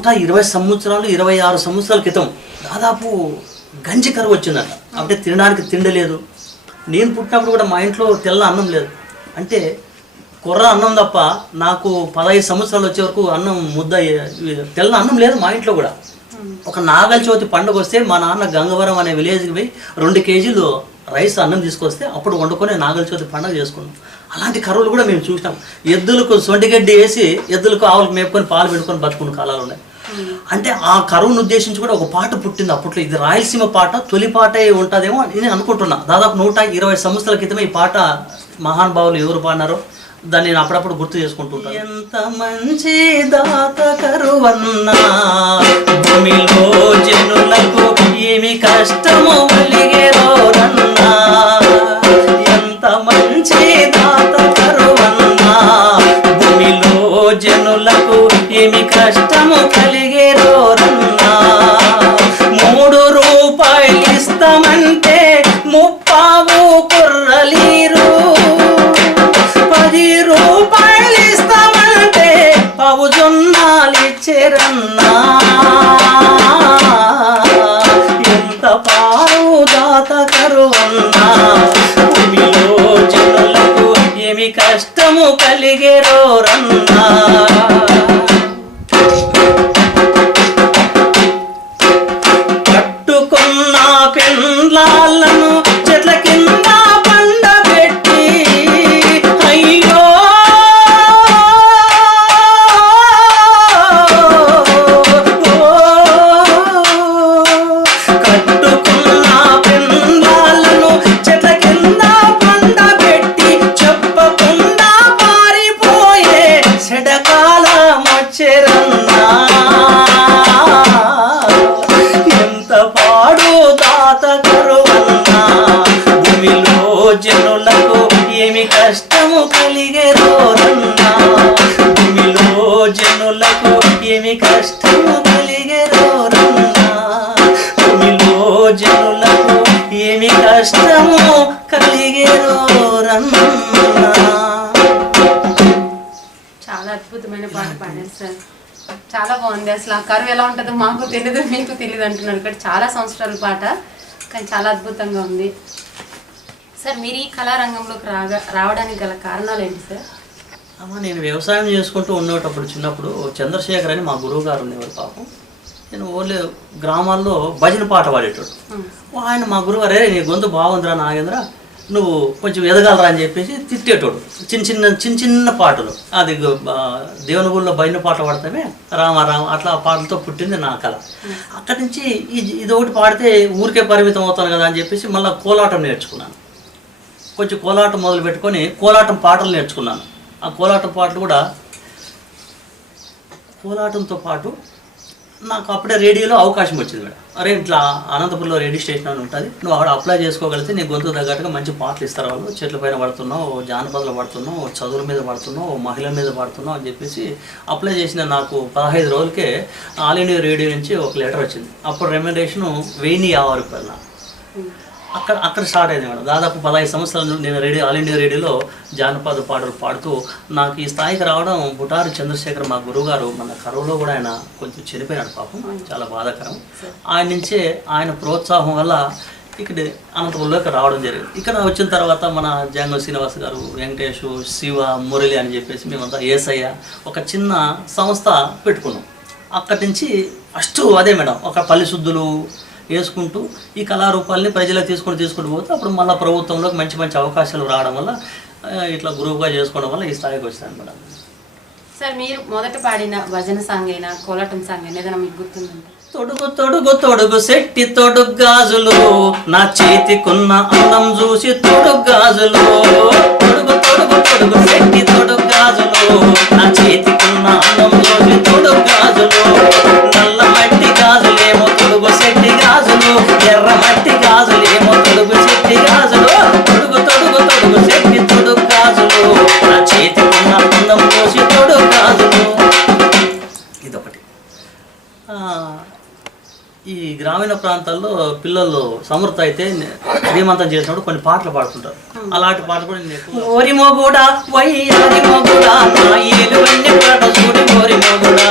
నూట ఇరవై సంవత్సరాలు ఇరవై ఆరు సంవత్సరాల క్రితం దాదాపు గంజి కరువు వచ్చిందంట. అంటే తినడానికి తిండలేదు నేను పుట్టినప్పుడు కూడా మా ఇంట్లో తెల్ల అన్నం లేదు. అంటే కుర్ర అన్నం తప్ప నాకు పదహైదు సంవత్సరాలు వచ్చే వరకు అన్నం ముద్ద తెల్ల అన్నం లేదు మా ఇంట్లో కూడా. ఒక నాగల చవితి పండుగ వస్తే మా నాన్న గంగవరం అనే విలేజ్కి పోయి రెండు కేజీలు రైస్ అన్నం తీసుకొస్తే అప్పుడు వండుకొని నాగల చవితి పండుగ చేసుకున్నాం. అలాంటి కరువులు కూడా మేము చూసినాం. ఎద్దులకు సొంటిగడ్డి వేసి ఎద్దులకు ఆవులకు మేపుకొని పాలు పెట్టుకొని బతుకున్న కాలాలు ఉన్నాయి. అంటే ఆ కరువును ఉద్దేశించి కూడా ఒక పాట పుట్టింది అప్పట్లో. ఇది రాయలసీమ పాట తొలి పాట ఉంటుందేమో అని నేను అనుకుంటున్నా. దాదాపు నూట ఇరవై సంవత్సరాల క్రితమే ఈ పాట మహానుభావులు ఎవరు పాడినారో దాన్ని నేను అప్పుడప్పుడు గుర్తు చేసుకుంటుంటాను. ఎంత మంచి దాత కరువన్నా. భూమిలో జనులకు ఏమి కష్టమో కలిగే కలిగేరోరన్నా. అద్భుతమైన పాట పాడారు సార్. చాలా బాగుంది అసలు ఆ కరువు ఎలా ఉంటుందో మాకు తెలియదు మీకు తెలియదు అంటున్నారు ఇక్కడ చాలా సంవత్సరాల పాట కానీ చాలా అద్భుతంగా ఉంది. సార్ మీరు ఈ కళారంగంలోకి రాగా రావడానికి గల కారణాలు ఏంటి సార్? అమ్మ నేను వ్యవసాయం చేసుకుంటూ ఉండేటప్పుడు చిన్నప్పుడు చంద్రశేఖర్ అని మా గురువు గారు ఉండేవారు పాపం. నేను ఓన్లీ గ్రామాల్లో భజన పాట పాడేటోడు. ఆయన మా గురువు గారు "అరే, నీ గొంతు బాగుందిరా నాగేంద్ర. నువ్వు కొంచెం ఎదగలరా అని చెప్పేసి తిట్టేటోడు. చిన్న చిన్న చిన్న చిన్న పాటలు. అది దేవుని గుళ్ళో బయట పాట పాడతామే. రామ రామ అట్లా ఆ పాటలతో పుట్టింది నా కళ. అక్కడి నుంచి ఇది ఇది ఒకటి పాడితే ఊరికే పరిమితం అవుతాను కదా అని చెప్పేసి మళ్ళీ కోలాటం నేర్చుకున్నాను. కొంచెం కోలాటం మొదలు పెట్టుకొని కోలాటం పాటలు నేర్చుకున్నాను. ఆ కోలాటం పాటలు కూడా కోలాటంతో పాటు నాకు అప్పుడే రేడియోలో అవకాశం వచ్చింది మేడం. అరే ఇట్లా అనంతపురంలో రేడియో స్టేషన్ అని ఉంటుంది. నువ్వు అక్కడ అప్లై చేసుకోగలిగితే నీ గొంతు తగ్గట్టుగా మంచి పాటలు ఇస్తారు వాళ్ళు. చెట్ల పైన పడుతున్నావు జానపదలు పడుతున్నావు చదువుల మీద పడుతున్నావు మహిళల మీద పడుతున్నావు అని చెప్పేసి అప్లై చేసిన నాకు పదహైదు రోజులకే ఆల్ ఇండియా రేడియో నుంచి ఒక లెటర్ వచ్చింది. అప్పుడు రెమ్యునరేషన్ వెయ్యి యాభై రూపాయలు నాకు. అక్కడ అక్కడ స్టార్ట్ అయింది మేడం. దాదాపు పదహైదు సంవత్సరాల నుండి నేను రేడియో ఆల్ ఇండియా రేడియోలో జానపద పాటలు పాడుతూ నాకు ఈ స్థాయికి రావడం బుటారి చంద్రశేఖర్ మా గురువుగారు మన కరువులో కూడా ఆయన కొంచెం చనిపోయినాడు పాపం. చాలా బాధాకరం. ఆయన నుంచే ఆయన ప్రోత్సాహం వల్ల ఇక్కడ అనంతపురంలోకి రావడం జరిగింది. ఇక్కడ వచ్చిన తర్వాత మన జాంగో శ్రీనివాస్ గారు వెంకటేష్ శివ మురళి అని చెప్పేసి మేమంతా ఏసయ్య ఒక చిన్న సంస్థ పెట్టుకున్నాం. అక్కడి నుంచి ఫస్ట్ అదే మేడం. ఒక పల్లి శుద్ధులు వేసుకుంటూ ఈ కళారూపాలని ప్రజలకు తీసుకొని తీసుకుంటూ పోతే అప్పుడు మళ్ళీ ప్రభుత్వంలోకి మంచి మంచి అవకాశాలు రావడం వల్ల ఇట్లా గ్రూప్గా చేసుకోవడం వల్ల ఈ స్థాయికి వచ్చాను మేడం. సార్ మీరు మొదట పాడిన భజన సాంగ్ అయినా కోలాటం సాంగ్ అయినా ఏదైనా మీకు గుర్తుందంటే తొడుగు తొడుగు తొడుగు శెట్టి తొడుగు గాజులు నా చేతికున్న అందం చూసి తొడుగు గాజులు. తొడుగు తొడుగు తొడుగు శెట్టి తొడుగు గాజులు. ప్రాంతాల్లో పిల్లలు సమృద్ధ అయితే శ్రీమంతం చేసినప్పుడు కొన్ని పాటలు పాడుతుంటారు. అలాంటి పాటలు కూడా నేను ఓరి మొగుడా ఓరి మొగుడా.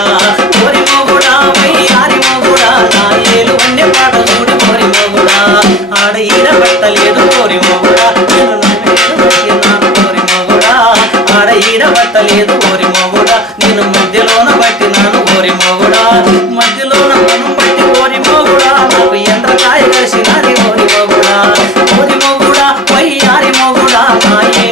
ఆడ ఈడ పట్టలేదు కోరి మొగుడా ఆడ ఈడ పట్టలేదు మొగుడా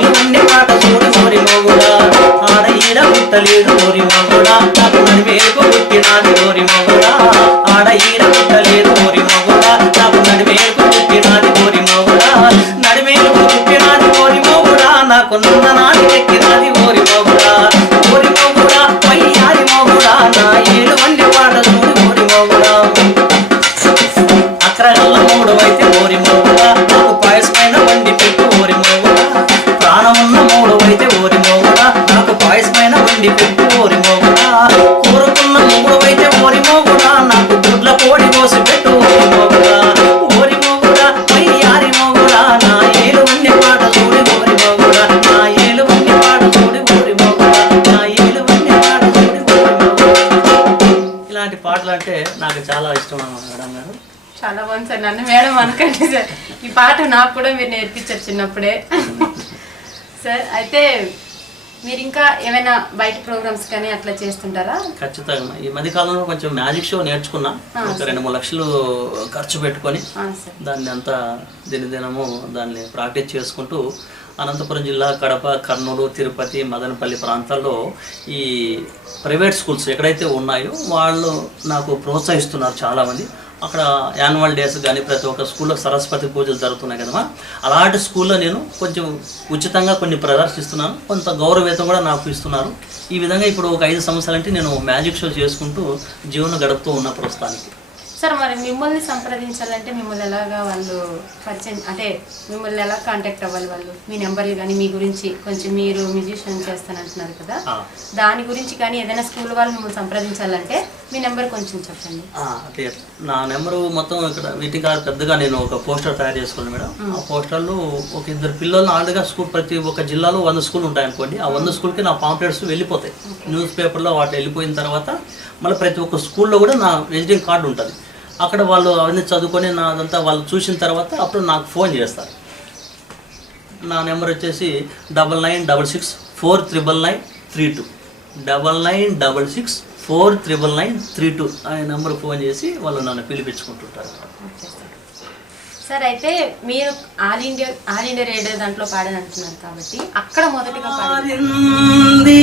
చాలా బాగుంది సార్ నన్ను మేడం అనకండి సార్. ఈ పాట నాకు కూడా మీరు నేర్పించారు చిన్నప్పుడే. సార్ అయితే మీరు ఇంకా ఏమైనా బయట ప్రోగ్రామ్స్ కానీ అట్లా చేస్తుంటారా? ఖచ్చితంగా. ఈ మధ్య కాలంలో కొంచెం మ్యాజిక్ షో నేర్చుకున్నా. ఒక రెండు మూడు లక్షలు ఖర్చు పెట్టుకొని దాన్ని అంతా దినదినము దాన్ని ప్రాక్టీస్ చేసుకుంటూ అనంతపురం జిల్లా కడప కర్నూలు తిరుపతి మదనపల్లి ప్రాంతాల్లో ఈ ప్రైవేట్ స్కూల్స్ ఎక్కడైతే ఉన్నాయో వాళ్ళు నాకు ప్రోత్సహిస్తున్నారు చాలామంది. అక్కడ యాన్యువల్ డేస్ కానీ ప్రతి ఒక్క స్కూల్లో సరస్వతి పూజలు జరుగుతున్నాయి కదమ్మా. అలాంటి స్కూల్లో నేను కొంచెం ఉచితంగా కొన్ని ప్రదర్శిస్తున్నాను. కొంత గౌరవేతం కూడా నాకు ఇస్తున్నారు. ఈ విధంగా ఇప్పుడు ఒక ఐదు సంవత్సరాలంటే నేను మ్యాజిక్ షో చేసుకుంటూ జీవనం గడుపుతూ ఉన్న ప్రస్తుతానికి. సార్ మరి మిమ్మల్ని సంప్రదించాలంటే మిమ్మల్ని ఎలాగా వాళ్ళు పరిచయం అంటే మిమ్మల్ని ఎలా కాంటాక్ట్ అవ్వాలి వాళ్ళు? మీ నెంబర్లు కానీ మీ గురించి కొంచెం మీరు మ్యూజిషియన్ చేస్తానంటున్నారు కదా. దాని గురించి కానీ ఏదైనా స్కూల్ వాళ్ళు మిమ్మల్ని సంప్రదించాలంటే మీ నెంబర్ కొంచెం చెప్పండి. అదే నా నెంబరు మొత్తం ఇక్కడ వీటి కాదు పెద్దగా నేను ఒక పోస్టర్ తయారు చేసుకున్నాను మేడం. ఆ పోస్టర్లో ఒక ఇద్దరు పిల్లలు ఆల్రెడీగా స్కూల్ ప్రతి ఒక్క జిల్లాలో వంద స్కూల్ ఉంటాయి అనుకోండి ఆ వంద స్కూల్కి నా పాంప్లెట్స్ వెళ్ళిపోతాయి. న్యూస్ పేపర్లో వాటి వెళ్ళిపోయిన తర్వాత మళ్ళీ ప్రతి ఒక్క స్కూల్లో కూడా నా విజిటింగ్ కార్డు ఉంటుంది. అక్కడ వాళ్ళు అవన్నీ చదువుకొని నాదంతా వాళ్ళు చూసిన తర్వాత అప్పుడు నాకు ఫోన్ చేస్తారు. నా నెంబర్ వచ్చేసి double nine double six four triple nine three two. Double nine double six four triple nine three two అనే నెంబర్ ఫోన్ చేసి వాళ్ళు నన్ను పిలిపించుకుంటుంటారు. సార్. అయితే మీరు all India all India radio దాంట్లో పాడని అంటున్నారు కాబట్టి అక్కడ మొదటిగా మారింది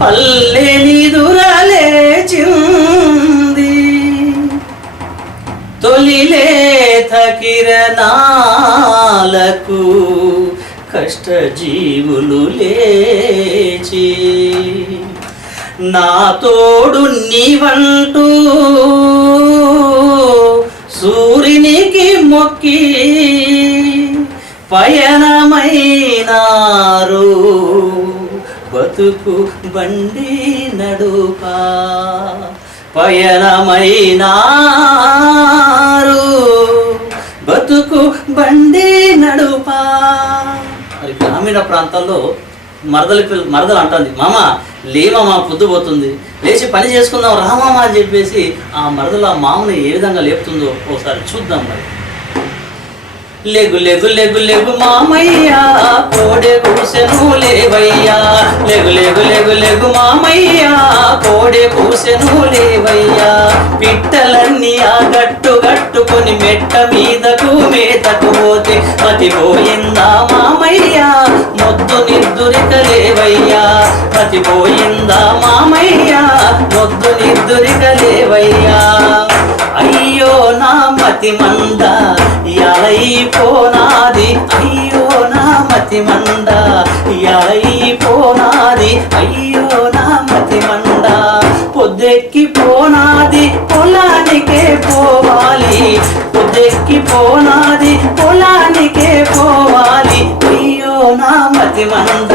పల్లెని దురలేచింది తొలిలేత కిరణాలకు కష్టజీవులు లేచి నా తోడు నీవంటూ సూర్యునికి మొక్కి పయనమైనారు. బతుకు బండి నడుపా. పయనమైనారు. బతుకు బండి నడుపా. మరి గ్రామీణ ప్రాంతాల్లో మరదలు పిల్ల మరదలు అంటుంది మామ లేమమ్మా పొద్దుపోతుంది లేచి పని చేసుకుందాం రామామా అని చెప్పేసి ఆ మరదలు ఆ మామని ఏ విధంగా లేపుతుందో ఒకసారి చూద్దాం మరి. లెగు లెగు లెగు లెగు మామయ్యా కోడె పూసెను లేవయ్యా. లెగు లెగు లెగు లెగు మామయ్యా కోడె పూసెను లేవయ్యా. పిట్టలన్నీ ఆ గట్టు గట్టుకొని మెట్ట మీదకు మేతకు పోతే మతిపోయిందా మామయ్యా? మొద్దు నిద్దురిక లేవయ్యా. మతిపోయిందా మామయ్యా? మొద్దు నిద్దురిక లేవయ్యా. అయ్యో నా మతి మంద పోనాది అయ్యో నా మతి మంద పోనాది అయ్యో నా మతి మంద పొద్దెక్కి పోనాది పొలానికే పోవాలి. పొద్దెక్కి పోనాది పొలానికే పోవాలి. అయ్యో నా మతి మంద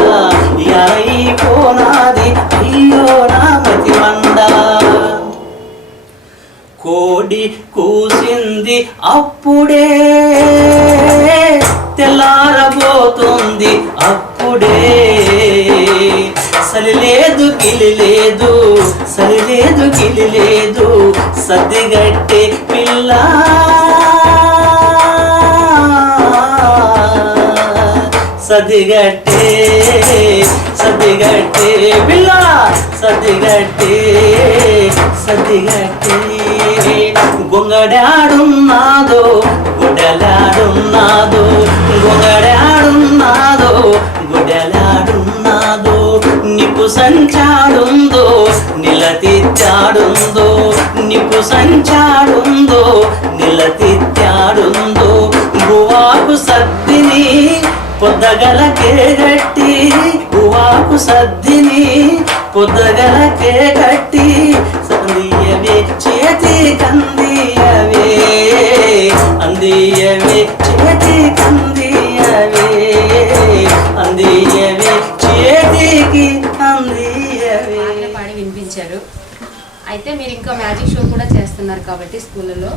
పోనాది అయ్యో నా మతి మంద కోడి కూసి కూసింది అప్పుడే తెల్లారబోతుంది. అప్పుడే సలిలేదు గిలి లేదు సరి లేదు గిలి లేదు. సర్దిగట్టే పిల్ల. సదిగట్టే సదిగట్టే పిల్ల. సదిగట్టే సతిగట్టి గొంగడాడున్నాదో గుడలాడున్నాదో గొంగడాడున్నాదో గుడలాడున్నాదో నిప్పు సంచాడుందో నిలతిచ్చాడుందో నిప్పు సంచాడుందో నిలతిచ్చాడుందో గువాకు సద్దిని పొద్దగలకే గట్టి గువాకు సద్దిని పొద్దగలకే గట్టి సందియవే చేతి కందియవే అందియవే చేతి కందియవే అందియవే చేతికి అందియవే పాడి వినిపించారు. అయితే మీరు ఇంకా మ్యాజిక్ షో కూడా చేస్తున్నారు కాబట్టి స్కూళ్ళలో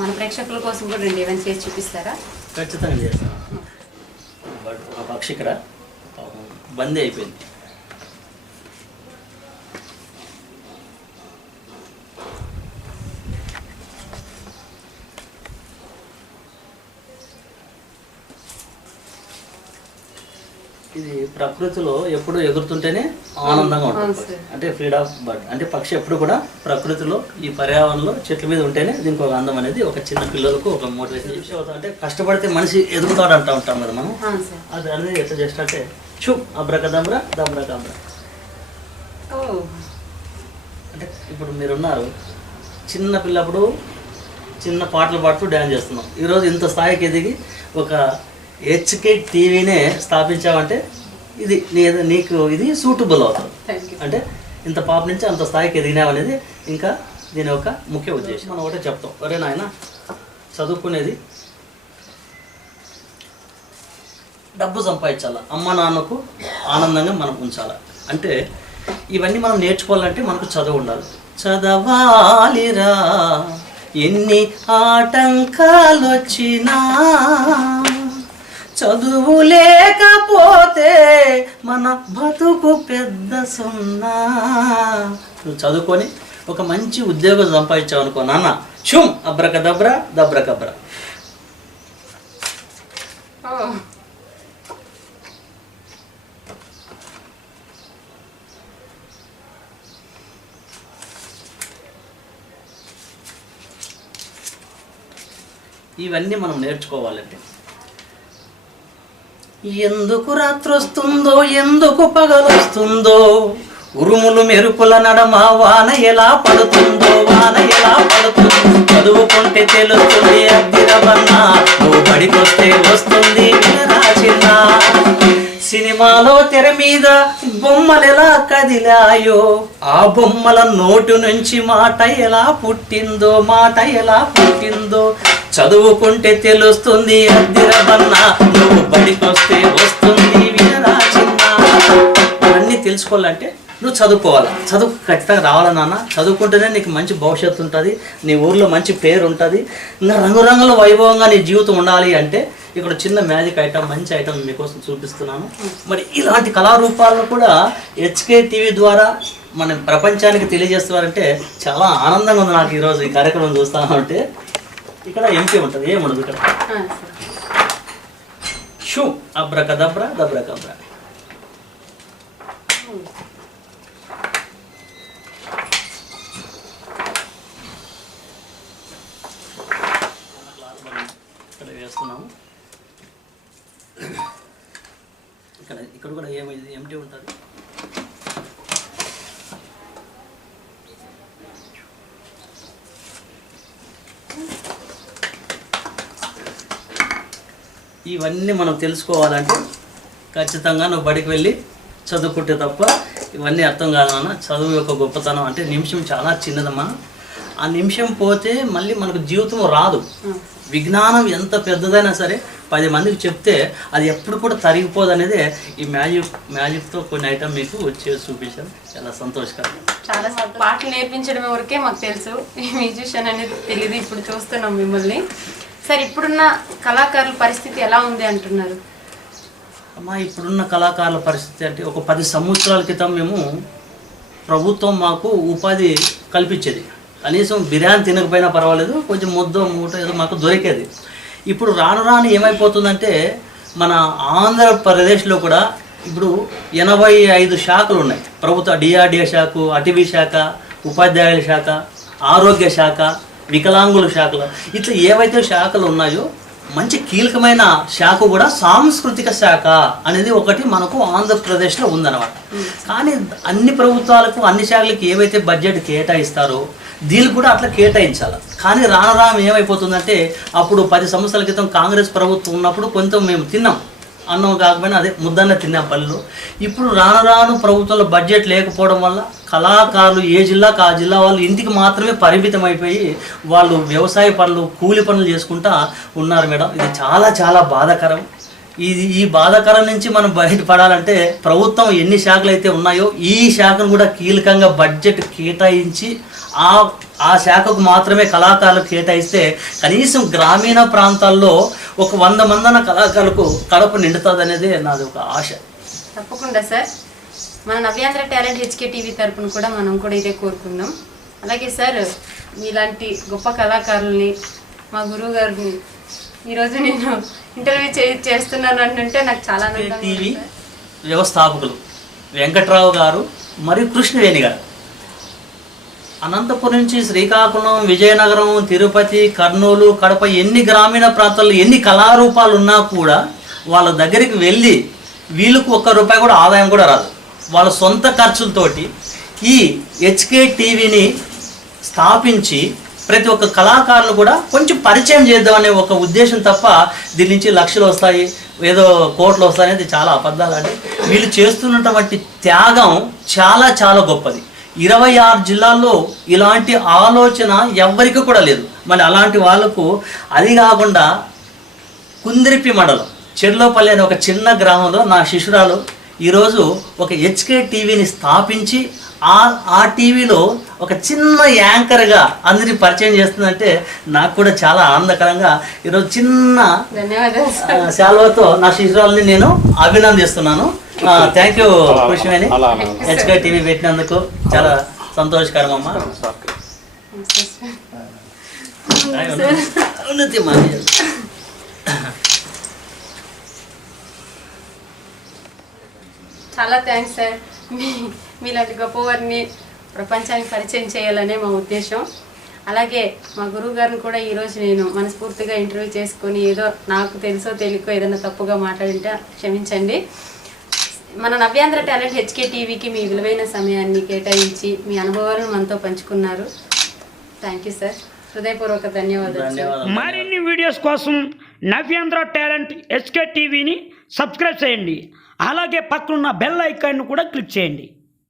మన ప్రేక్షకుల కోసం కూడా రెండు ఈవెంట్స్ చేసి చూపిస్తారా? ఖచ్చితంగా చేస్తాను. బట్ ఆ పక్షి ఇక్కడ బందీ అయిపోయింది. ప్రకృతిలో ఎప్పుడు ఎగురుతుంటేనే ఆనందంగా ఉంటుంది. అంటే ఫ్రీడమ్ బర్డ్ అంటే పక్షి ఎప్పుడు కూడా ప్రకృతిలో ఈ పర్యావరణంలో చెట్ల మీద ఉంటేనే దీనికి ఒక అందం అనేది ఒక చిన్న పిల్లలకు ఒక మోటివేషన్ అంటే కష్టపడితే మనిషి ఎదుగుతాడు అంటూ ఉంటాం కదా మనం. అది అనేది ఎట్లా చేస్తా అంటే చూ అబ్రకదబ్ర దబ్రకబ్ర ఓ. అంటే ఇప్పుడు మీరున్నారు చిన్న పిల్లప్పుడు చిన్న పాటలు పాడుతూ డ్యాన్స్ చేస్తున్నాం. ఈరోజు ఇంత స్థాయికి ఎదిగి ఒక హెచ్కే టీవీనే స్థాపించావంటే ఇది నీ నీకు ఇది సూటబుల్ అవుతుంది. అంటే ఇంత పాప నుంచి అంత స్థాయికి ఎదిగినావనేది ఇంకా దీని యొక్క ముఖ్య ఉద్దేశం. మనం ఒకటే చెప్తాం. ఒరే నాయన చదువుకునేది డబ్బు సంపాదించాల? అమ్మ నాన్నకు ఆనందంగా మనం ఉంచాల? అంటే ఇవన్నీ మనం నేర్చుకోవాలంటే మనకు చదువు ఉండాలి. చదవాలిరా ఎన్ని ఆటంకాలు వచ్చినా చదువు లేకపోతే మన బతుకు పెద్ద సున్నా. నువ్వు చదువుకొని ఒక మంచి ఉద్యోగం సంపాదించావు అనుకో నాన్న. షుమ్ అబ్రక దబ్ర దబ్రకబ్ర. ఓ. ఇవన్నీ మనం నేర్చుకోవాలంటే ఎందుకు రాత్రొస్తుందో ఎందుకు పగలొస్తుందో? ఉరుములు మెరుపుల నడమ వాన ఎలా పడుతుందో వాన ఎలా పడుతుందో చదువుకుంటే తెలుస్తుంది అద్దిరవన్నా నువ్వు బడికొస్తే వస్తుంది వినరా సినిమాలో తెర మీద బొమ్మలు ఎలా కదిలాయో ఆ బొమ్మల నోటు నుంచి మాట ఎలా పుట్టిందో మాట ఎలా పుట్టిందో చదువుకుంటే తెలుస్తుంది అద్దిరబన్నా. నువ్వు బడికొస్తే వస్తుంది వినరా చిన్న తెలుసుకోవాలంటే నువ్వు చదువుకోవాలి? చదువు ఖచ్చితంగా రావాలా నాన్న? చదువుకుంటేనే నీకు మంచి భవిష్యత్తు ఉంటుంది నీ ఊర్లో మంచి పేరు ఉంటుంది. ఇంకా రంగురంగుల వైభవంగా నీ జీవితం ఉండాలి అంటే ఇక్కడ చిన్న మ్యాజిక్ ఐటమ్ మంచి ఐటమ్ మీకోసం చూపిస్తున్నాను. మరి ఇలాంటి కళారూపాలను కూడా హెచ్కే టీవీ ద్వారా మన ప్రపంచానికి తెలియజేస్తున్నారంటే చాలా ఆనందంగా ఉంది నాకు ఈరోజు ఈ కార్యక్రమం చూస్తాను అంటే ఇక్కడ ఎంపీ ఉంటుంది. ఏముండదు ఇక్కడ. ఆ, సార్. షూ. అబ్రకదబ్ర దబ్రకబ్ర. ఇక్కడ వేస్తున్నాము. ఇక్కడ ఇక్కడ కూడా ఏమైంది ఎంటీ ఉంటుంది. ఇవన్నీ మనం తెలుసుకోవాలంటే ఖచ్చితంగా నువ్వు బడికి వెళ్ళి చదువుకుంటే తప్ప ఇవన్నీ అర్థం కాదన్న చదువు యొక్క గొప్పతనం అంటే నిమిషం చాలా చిన్నదమ్మా. ఆ నిమిషం పోతే మళ్ళీ మనకు జీవితం రాదు. విజ్ఞానం ఎంత పెద్దదైనా సరే పది మందికి చెప్తే అది ఎప్పుడు కూడా తరిగిపోదు అనేది ఈ మ్యాజిక్ మ్యాజిక్తో కొన్ని ఐటమ్ మీకు చేసి చూపించాను. చాలా సంతోషకరం. చాలా పాటలు నేర్పించడం వరకే మాకు తెలుసు. ఈ మ్యూజిషియన్ అనేది తెలియదు ఇప్పుడు చూస్తున్నాం మిమ్మల్ని. సార్ ఇప్పుడున్న కళాకారుల పరిస్థితి ఎలా ఉంది అంటున్నారు? అమ్మా ఇప్పుడున్న కళాకారుల పరిస్థితి అంటే ఒక పది సంవత్సరాల క్రితం మేము ప్రభుత్వం మాకు ఉపాధి కల్పించేది. కనీసం బిర్యానీ తినకపోయినా పర్వాలేదు కొంచెం ముద్ద మూట ఏదో మాకు దొరికేది. ఇప్పుడు రాను రాను ఏమైపోతుందంటే మన ఆంధ్రప్రదేశ్లో కూడా ఇప్పుడు ఎనభై ఐదు శాఖలు ఉన్నాయి. ప్రభుత్వ డిఆర్డిఏ శాఖ అటవీ శాఖ ఉపాధ్యాయుల శాఖ ఆరోగ్య శాఖ వికలాంగుల శాఖలు. ఇట్లా ఏవైతే శాఖలు ఉన్నాయో మంచి కీలకమైన శాఖ కూడా సాంస్కృతిక శాఖ అనేది ఒకటి మనకు ఆంధ్రప్రదేశ్లో ఉందన్నమాట. కానీ అన్ని ప్రభుత్వాలకు అన్ని శాఖలకు ఏవైతే బడ్జెట్ కేటాయిస్తారో దీనికి కూడా అట్లా కేటాయించాలి. కానీ రాను రాను ఏమైపోతుందంటే అప్పుడు పది సంవత్సరాల క్రితం కాంగ్రెస్ ప్రభుత్వం ఉన్నప్పుడు కొంచెం మేము తిన్నాం. అన్నం కాకపోయినా అదే ముద్దన్న తిన్నాం పల్లెలో. ఇప్పుడు రాను రాను ప్రభుత్వంలో బడ్జెట్ లేకపోవడం వల్ల కళాకారులు ఏ జిల్లాకు ఆ జిల్లా వాళ్ళు ఇంటికి మాత్రమే పరిమితం అయిపోయి వాళ్ళు వ్యవసాయ పనులు కూలి పనులు చేసుకుంటా ఉన్నారు మేడం. ఇది చాలా చాలా బాధాకరం. ఇది ఈ బాధాకరం నుంచి మనం బయటపడాలంటే ప్రభుత్వం ఎన్ని శాఖలు అయితే ఉన్నాయో ఈ శాఖను కూడా కీలకంగా బడ్జెట్ కేటాయించి ఆ ఆ శాఖకు మాత్రమే కళాకారులు కేటాయిస్తే కనీసం గ్రామీణ ప్రాంతాల్లో ఒక వంద మందన కళాకారులకు కడప నిండుతుంది అనేది నాది ఒక ఆశ. తప్పకుండా సార్. మన నవ్యాంధ్ర టాలెంట్ హెచ్కే టీవీ తరపున కూడా మనం కూడా ఇదే కోరుకుందాం. అలాగే సార్ మీలాంటి గొప్ప కళాకారుల్ని మా గురువు గారిని ఈరోజు నేను ఇంటర్వ్యూ చేస్తున్నాను అంటే నాకు చాలా టీవీ. వ్యవస్థాపకులు వెంకట్రావు గారు మరియు కృష్ణవేణి గారు అనంతపురం నుంచి శ్రీకాకుళం విజయనగరం తిరుపతి కర్నూలు కడప ఎన్ని గ్రామీణ ప్రాంతాల్లో ఎన్ని కళారూపాలు ఉన్నా కూడా వాళ్ళ దగ్గరికి వెళ్ళి వీళ్ళకు ఒక్క రూపాయి కూడా ఆదాయం కూడా రాదు వాళ్ళ సొంత ఖర్చులతోటి ఈ హెచ్కే టీవీని స్థాపించి ప్రతి ఒక్క కళాకారులు కూడా కొంచెం పరిచయం చేద్దామనే ఒక ఉద్దేశం తప్ప దీని నుంచి లక్షలు వస్తాయి ఏదో కోట్లు వస్తాయి అనేది చాలా అబద్ధాలు అండి వీళ్ళు చేస్తున్నటువంటి త్యాగం చాలా చాలా గొప్పది. ఇరవై ఆరు జిల్లాల్లో ఇలాంటి ఆలోచన ఎవ్వరికి కూడా లేదు. మరి అలాంటి వాళ్ళకు అది కాకుండా కుందిరిపి మండలం చెర్లోపల్లి అనే ఒక చిన్న గ్రామంలో నా శిశురాలు ఈరోజు ఒక హెచ్కే టీవీని స్థాపించి ఆ ఆ టీవీలో ఒక చిన్న యాంకర్గా అందరినీ పరిచయం చేస్తుందంటే నాకు కూడా చాలా ఆనందకరంగా ఈరోజు చిన్న శాలువతో నా శిశురాలని నేను అభినందిస్తున్నాను. Thank you Krishnaveni HK TV పెట్టినందుకు చాలా సంతోషకరం అమ్మా. ఉన్నతి చాలా థ్యాంక్స్ సార్ మీ మీలాంటి గొప్పవారిని ప్రపంచానికి పరిచయం చేయాలనే మా ఉద్దేశం. అలాగే మా గురువు గారిని కూడా ఈరోజు నేను మనస్ఫూర్తిగా ఇంటర్వ్యూ చేసుకొని ఏదో నాకు తెలుసో తెలియకో ఏదైనా తప్పుగా మాట్లాడింటే క్షమించండి. మన నవ్యాంధ్ర టాలెంట్ హెచ్కే టీవీకి మీ విలువైన సమయాన్ని కేటాయించి మీ అనుభవాలను మనతో పంచుకున్నారు. థ్యాంక్ యూ సార్ హృదయపూర్వక ధన్యవాదాలు మరిన్ని వీడియోస్ కోసం నవ్యాంధ్ర టాలెంట్ ఎస్కే టీవీని సబ్స్క్రైబ్ చేయండి. అలాగే పక్కనున్న బెల్ ఐకాన్ను కూడా క్లిక్ చేయండి.